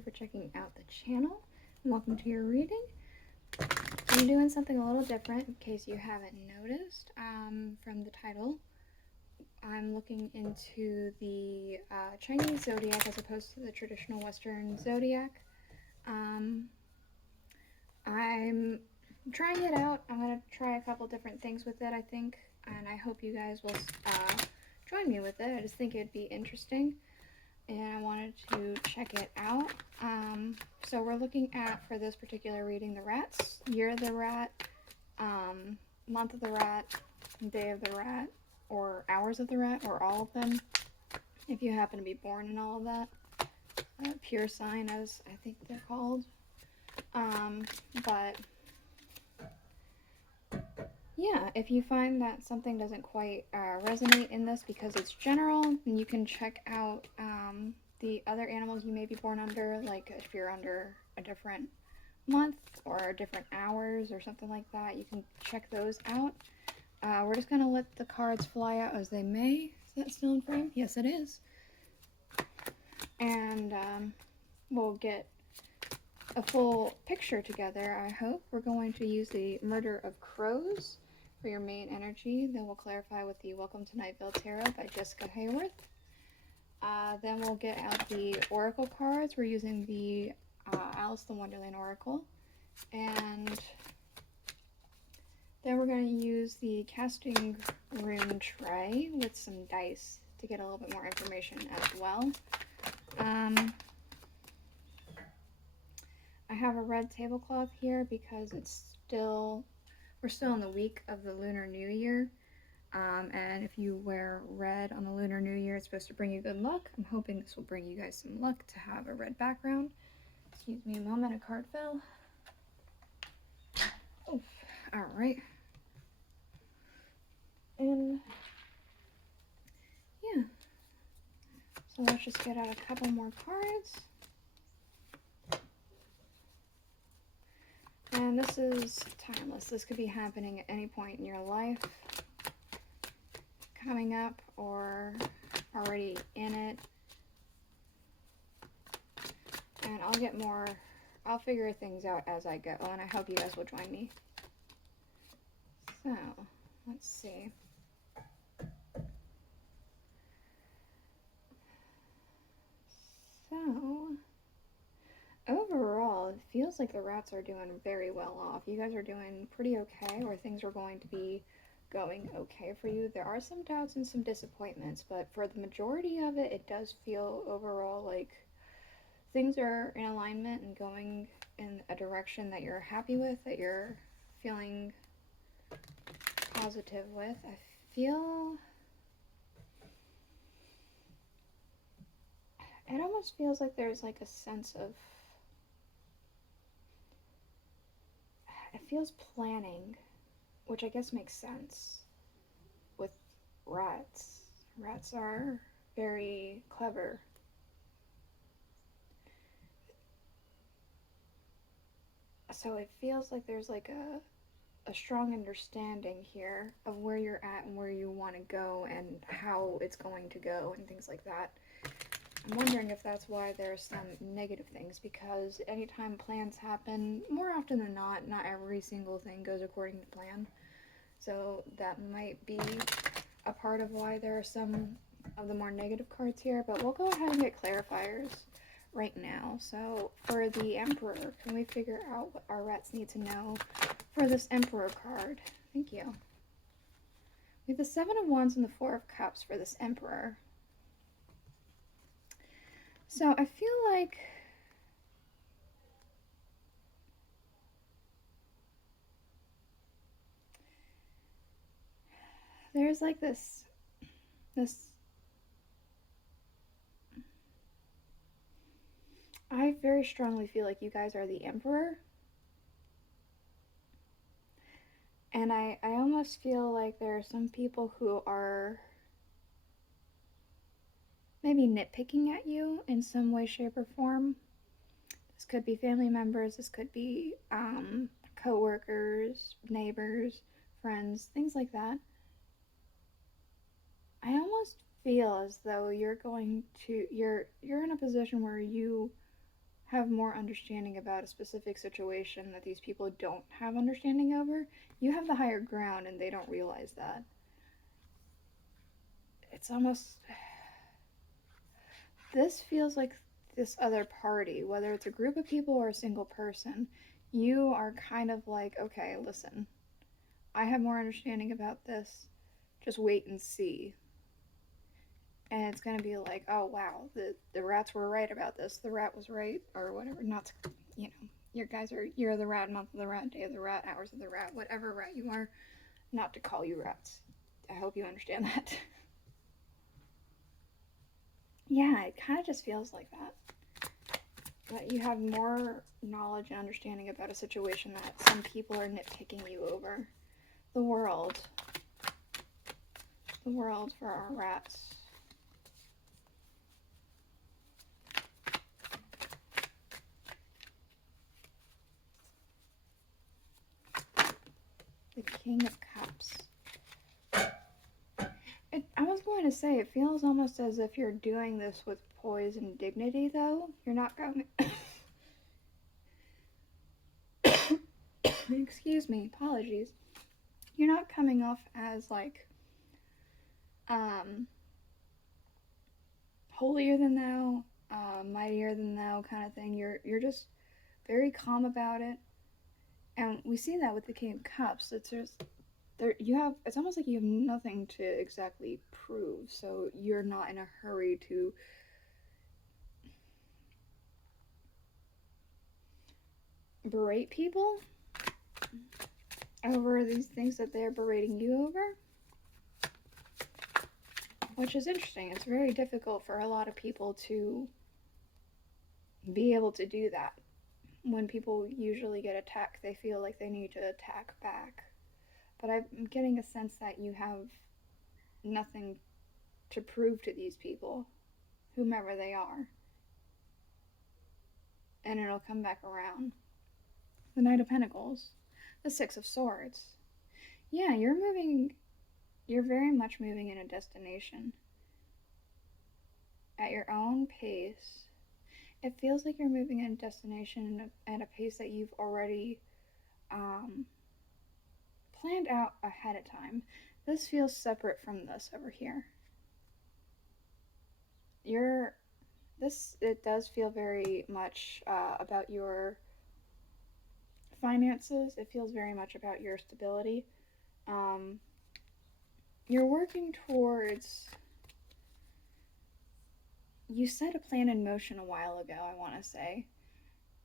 you for checking out the channel. Welcome to your reading. I'm doing something a little different in case you haven't noticed from the title. I'm looking into the Chinese zodiac as opposed to the traditional Western zodiac. I'm trying it out. I'm going to try a couple different things with it, I think, and I hope you guys will join me with it. I just think it'd be interesting, and I wanted to check it out. So we're looking at, for this particular reading, the rats, year of the rat, month of the rat, day of the rat, or hours of the rat, or all of them, if you happen to be born in all of that. Pure sign, as I think they're called. But yeah, if you find that something doesn't quite resonate in this because it's general, then you can check out the other animals you may be born under, like if you're under a different month or different hours or something like that, you can check those out. We're just going to let the cards fly out as they may. Is that still in frame? Yes, it is. And we'll get a full picture together, I hope. We're going to use the Murder of Crows for your main energy. Then we'll clarify with the Welcome to Night Vale Tarot by Jessica Hayward. Then we'll get out the Oracle cards. We're using the Alice the Wonderland Oracle. And then we're going to use the casting rune tray with some dice to get a little bit more information as well. I have a red tablecloth here because we're still in the week of the Lunar New Year. And if you wear red on the Lunar New Year, it's supposed to bring you good luck. I'm hoping this will bring you guys some luck to have a red background. Excuse me a moment, a card fell. Oof. All right. And yeah. So let's just get out a couple more cards. And this is timeless. This could be happening at any point in your life, coming up or already in it. And I'll figure things out as I go, and I hope you guys will join me. So, let's see. So, overall, it feels like the rats are doing very well off. You guys are doing pretty okay, or things are going to be going okay for you. There are some doubts and some disappointments, but for the majority of it, it does feel overall like things are in alignment and going in a direction that you're happy with, that you're feeling positive with. I feel it almost feels like there's like a sense of, it feels planning, which I guess makes sense with rats. Rats are very clever. So it feels like there's like a strong understanding here of where you're at and where you want to go and how it's going to go and things like that. I'm wondering if that's why there's some negative things, because anytime plans happen, more often than not every single thing goes according to plan. So that might be a part of why there are some of the more negative cards here, but we'll go ahead and get clarifiers right now. So for the Emperor, can we figure out what our rats need to know for this Emperor card? Thank you. We have the Seven of Wands and the Four of Cups for this Emperor. So I feel like there's like this I very strongly feel like you guys are the Emperor. And I almost feel like there are some people who are maybe nitpicking at you in some way, shape, or form. This could be family members, this could be co-workers, neighbors, friends, things like that. I almost feel as though you're in a position where you have more understanding about a specific situation that these people don't have understanding over. You have the higher ground and they don't realize that. It's almost. This feels like this other party, whether it's a group of people or a single person. You are kind of like, okay, listen, I have more understanding about this. Just wait and see. And it's gonna be like, oh wow, the rats were right about this. The rat was right, or whatever. Not, you know, your guys are year of the rat, month of the rat, day of the rat, hours of the rat, whatever rat you are. Not to call you rats. I hope you understand that. Yeah, it kind of just feels like that. That you have more knowledge and understanding about a situation that some people are nitpicking you over. The world. The world for our rats. The King of Cups. I was going to say, it feels almost as if you're doing this with poise and dignity, though. You're not going... Excuse me, apologies. You're not coming off as, like, holier than thou, mightier than thou kind of thing. You're just very calm about it. And we see that with the King of Cups. It's just... it's almost like you have nothing to exactly prove, so you're not in a hurry to berate people over these things that they're berating you over, which is interesting. It's very difficult for a lot of people to be able to do that. When people usually get attacked, they feel like they need to attack back. But I'm getting a sense that you have nothing to prove to these people, whomever they are. And it'll come back around. The Knight of Pentacles. The Six of Swords. Yeah, you're very much moving in a destination. At your own pace. It feels like you're moving in a destination at a pace that you've already planned out ahead of time. This feels separate from this over here. It does feel very much about your finances. It feels very much about your stability. You're working towards... You set a plan in motion a while ago, I want to say.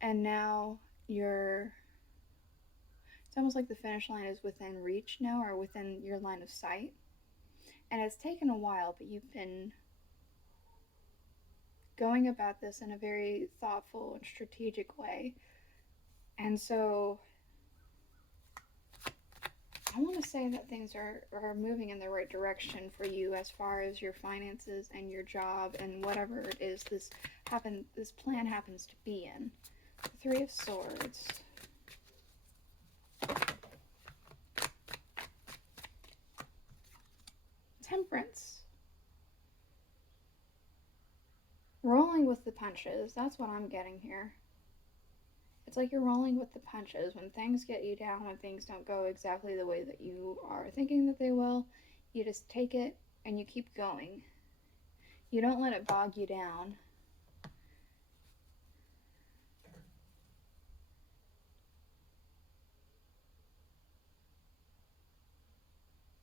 And now it's almost like the finish line is within reach now, or within your line of sight. And it's taken a while, but you've been going about this in a very thoughtful and strategic way. And so I want to say that things are moving in the right direction for you as far as your finances and your job and whatever it is this plan happens to be in. The Three of Swords. Temperance. Rolling with the punches. That's what I'm getting here. It's like you're rolling with the punches. When things get you down, when things don't go exactly the way that you are thinking that they will, you just take it and you keep going. You don't let it bog you down.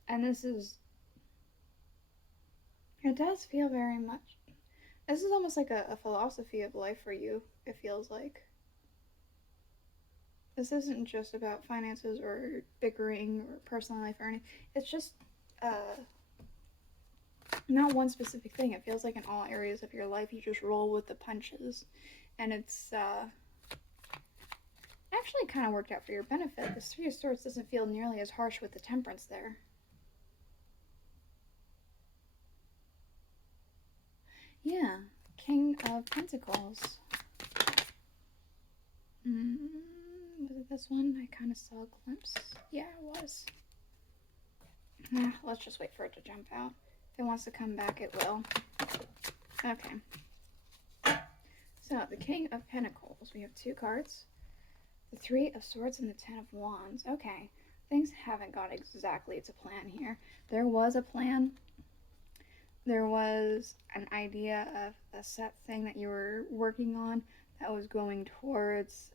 And it does feel very much, this is almost like a philosophy of life for you, it feels like. This isn't just about finances or bickering or personal life or anything. It's just not one specific thing. It feels like in all areas of your life you just roll with the punches. And it's actually kind of worked out for your benefit. This Three of Swords doesn't feel nearly as harsh with the Temperance there. Yeah, King of Pentacles. Was it this one? I kind of saw a glimpse. Yeah, it was. Let's just wait for it to jump out. If it wants to come back, it will. Okay. So, the King of Pentacles. We have 2 cards. The 3 of Swords and the 10 of Wands. Okay, things haven't gone exactly to plan here. There was a plan. There was an idea of a set thing that you were working on that was going towards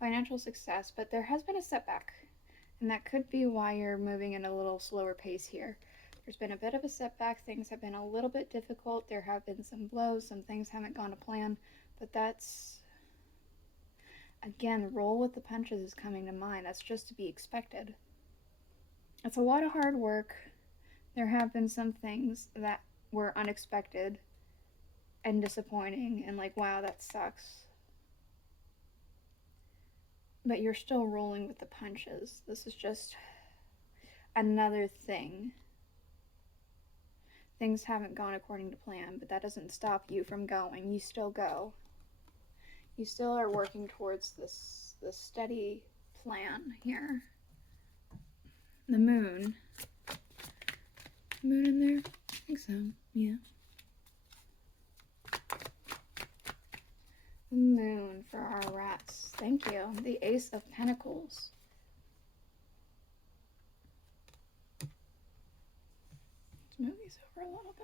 financial success, but there has been a setback, and that could be why you're moving at a little slower pace here. There's been a bit of a setback. Things have been a little bit difficult. There have been some blows. Some things haven't gone to plan, but that's, again, roll with the punches is coming to mind. That's just to be expected. It's a lot of hard work. There have been some things that were unexpected and disappointing and like, wow, that sucks. But you're still rolling with the punches. This is just another thing. Things haven't gone according to plan, but that doesn't stop you from going. You still go. You still are working towards this steady plan here. The moon. Moon in there? I think so, yeah. The moon for our rats. Thank you. The Ace of Pentacles. Let's move these over a little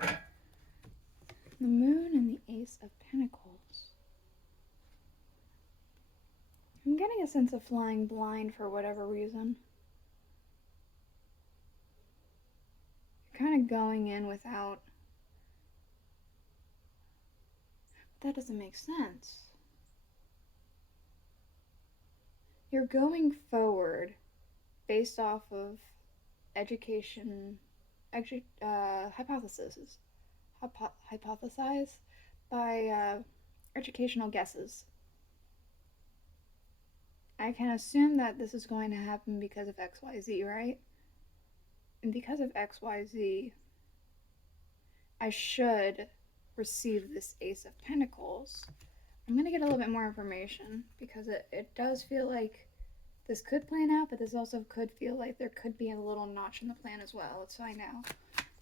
bit. The moon and the Ace of Pentacles. I'm getting a sense of flying blind for whatever reason. You're kind of going in without... That doesn't make sense. You're going forward based off of education, hypotheses. Hypothesize by educational guesses. I can assume that this is going to happen because of XYZ, right? And because of XYZ, I should receive this Ace of Pentacles. I'm going to get a little bit more information because it does feel like this could plan out, but this also could feel like there could be a little notch in the plan as well. Let's find out.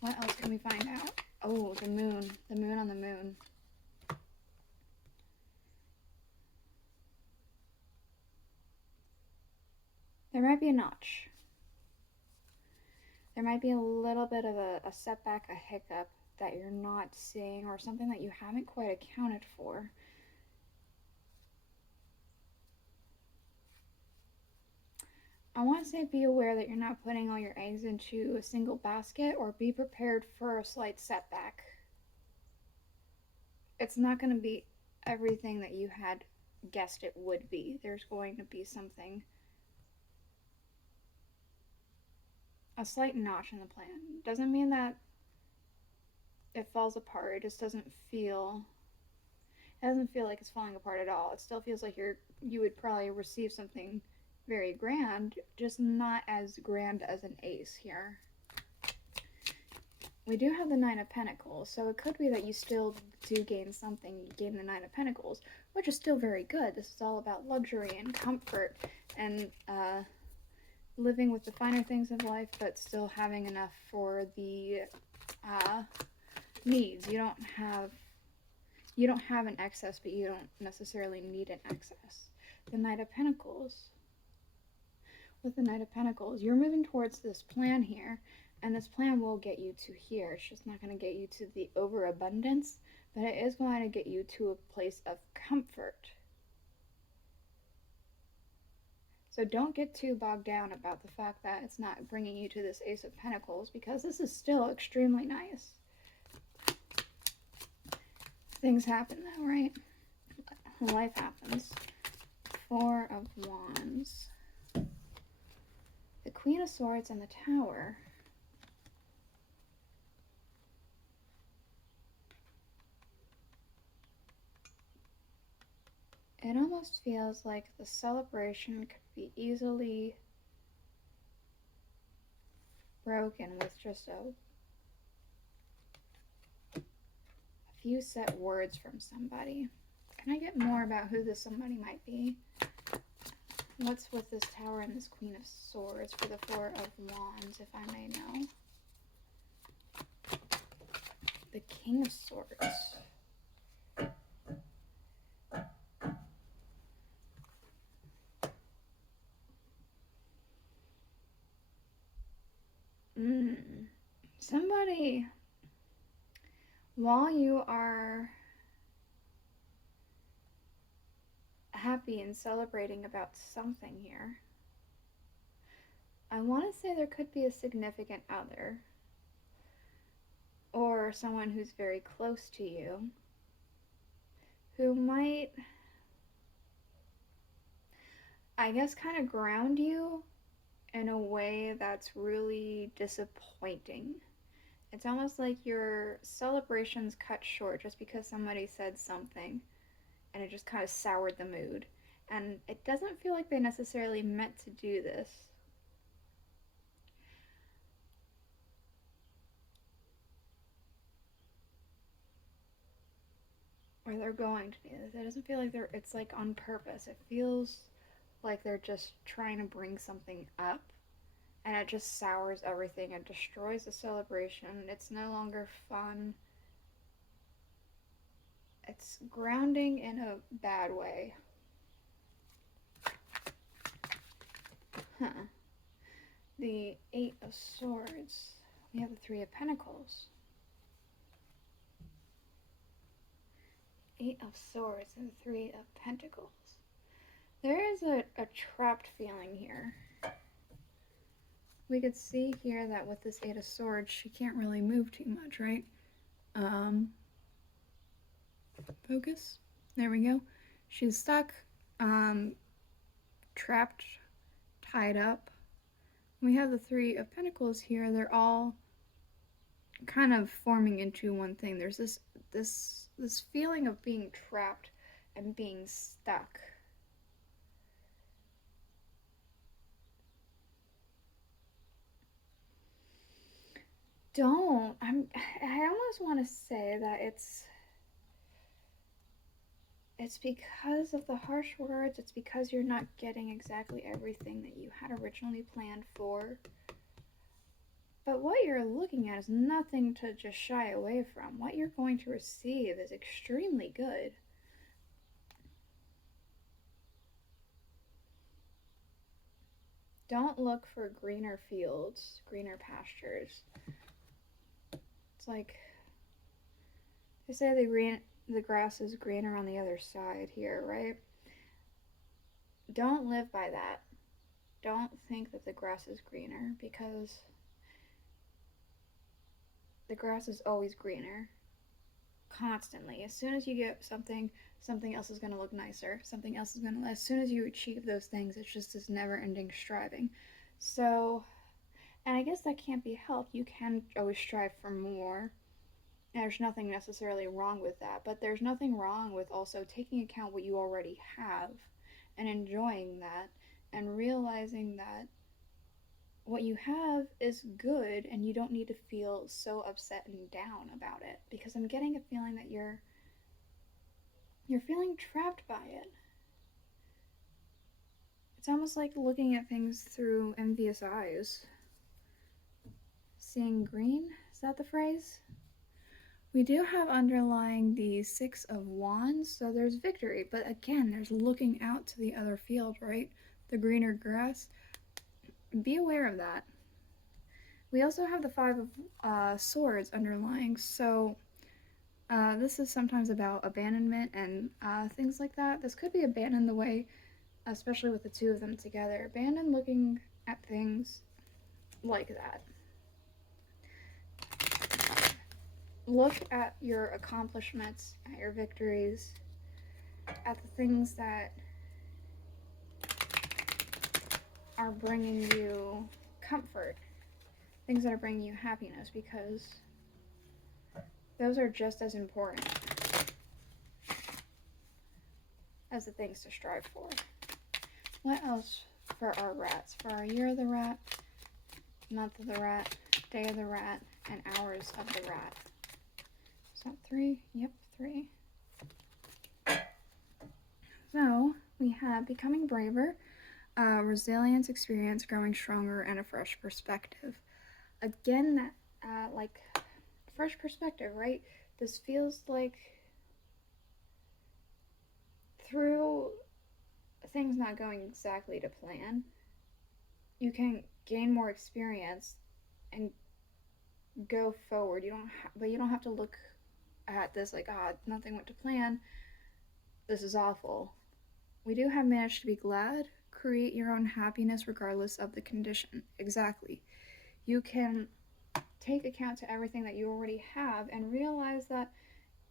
What else can we find out? Oh, the moon. The moon on the moon. There might be a notch. There might be a little bit of a setback, a hiccup that you're not seeing, or something that you haven't quite accounted for. I want to say be aware that you're not putting all your eggs into a single basket, or be prepared for a slight setback. It's not going to be everything that you had guessed it would be. There's going to be something, a slight notch in the plan. Doesn't mean that it falls apart. It just doesn't feel like it's falling apart at all. It still feels like you would probably receive something very grand, just not as grand as an ace here. We do have the Nine of Pentacles, so it could be that you still do gain something. You gain the Nine of Pentacles, which is still very good. This is all about luxury and comfort and living with the finer things of life, but still having enough for the needs. You don't have an excess, but you don't necessarily need an excess. The Knight of Pentacles. With the Knight of Pentacles, you're moving towards this plan here, and this plan will get you to here. It's just not going to get you to the overabundance, but it is going to get you to a place of comfort. So don't get too bogged down about the fact that it's not bringing you to this Ace of Pentacles, because this is still extremely nice. Things happen though, right? Life happens. Four of Wands. The Queen of Swords and the Tower. It almost feels like the celebration could be easily broken with just a few set words from somebody. Can I get more about who this somebody might be? What's with this Tower and this Queen of Swords for the Four of Wands, if I may know? The King of Swords. somebody, while you are happy and celebrating about something here, I want to say there could be a significant other or someone who's very close to you who might, I guess, kind of ground you in a way that's really disappointing. It's almost like your celebration's cut short just because somebody said something and it just kind of soured the mood. And it doesn't feel like they necessarily meant to do this. Or they're going to do this. It doesn't feel like it's like on purpose. It feels like they're just trying to bring something up and it just sours everything. It destroys the celebration. It's no longer fun. It's grounding in a bad way. Huh. The Eight of Swords. We have the Three of Pentacles. Eight of Swords and Three of Pentacles. There is a trapped feeling here. We could see here that with this Eight of Swords, she can't really move too much, right? Focus. There we go. She's stuck, trapped, tied up. We have the Three of Pentacles here. They're all kind of forming into one thing. There's this feeling of being trapped and being stuck. I almost want to say that it's because of the harsh words. It's because you're not getting exactly everything that you had originally planned for. But what you're looking at is nothing to just shy away from. What you're going to receive is extremely good. Don't look for greener fields, greener pastures. It's like they say the grass is greener on the other side here, right? Don't live by that. Don't think that the grass is greener, because the grass is always greener. Constantly. As soon as you get something else is going to look nicer. Something else is going to, as soon as you achieve those things, it's just this never-ending striving. So, and I guess that can't be helped. You can always strive for more. There's nothing necessarily wrong with that, but there's nothing wrong with also taking account what you already have and enjoying that and realizing that what you have is good and you don't need to feel so upset and down about it, because I'm getting a feeling that you're feeling trapped by it. It's almost like looking at things through envious eyes. Seeing green, is that the phrase? We do have underlying the Six of Wands, so there's victory, but again, there's looking out to the other field, right? The greener grass. Be aware of that. We also have the Five of Swords underlying, so this is sometimes about abandonment and things like that. This could be abandoned the way, especially with the two of them together. Abandon looking at things like that. Look at your accomplishments, at your victories, at the things that are bringing you comfort, things that are bringing you happiness, because those are just as important as the things to strive for. What else for our rats? For our year of the rat, month of the rat, day of the rat, and hours of the rat. Is that 3? Yep, 3. So we have becoming braver, resilience, experience, growing stronger, and a fresh perspective. Again, that like fresh perspective, right? This feels like through things not going exactly to plan, you can gain more experience and go forward. But you don't have to look at this like, ah, nothing went to plan. This is awful. We do have managed to be glad. Create your own happiness regardless of the condition. Exactly. You can take account to everything that you already have and realize that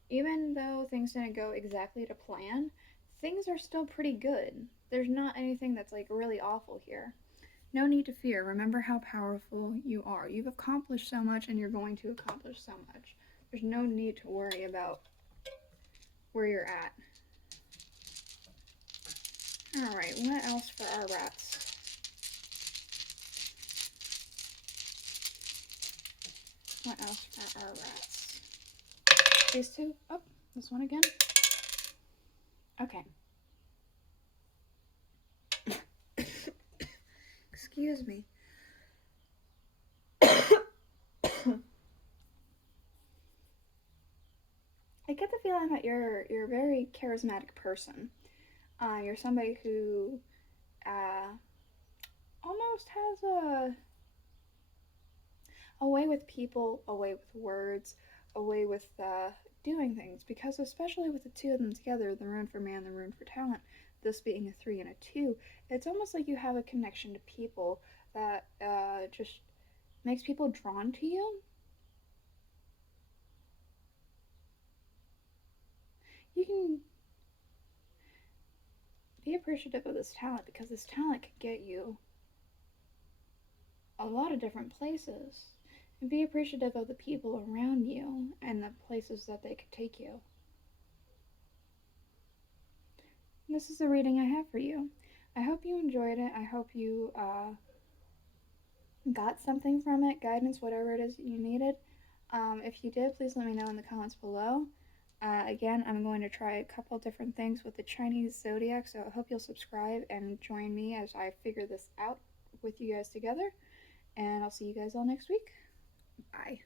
even though things didn't go exactly to plan, things are still pretty good. There's not anything that's like really awful here. No need to fear. Remember how powerful you are. You've accomplished so much and you're going to accomplish so much. There's no need to worry about where you're at. Alright, what else for our rats? What else for our rats? These two? Oh, this one again? Okay. Excuse me. I get the feeling that you're a very charismatic person. You're somebody who almost has a way with people, a way with words, a way with doing things. Because especially with the two of them together, the rune for man, the rune for talent, this being a 3 and a 2, it's almost like you have a connection to people that just makes people drawn to you. You can be appreciative of this talent because this talent can get you a lot of different places. And be appreciative of the people around you and the places that they could take you. And this is the reading I have for you. I hope you enjoyed it. I hope you got something from it, guidance, whatever it is that you needed. If you did, please let me know in the comments below. Again, I'm going to try a couple different things with the Chinese zodiac, so I hope you'll subscribe and join me as I figure this out with you guys together. And I'll see you guys all next week. Bye.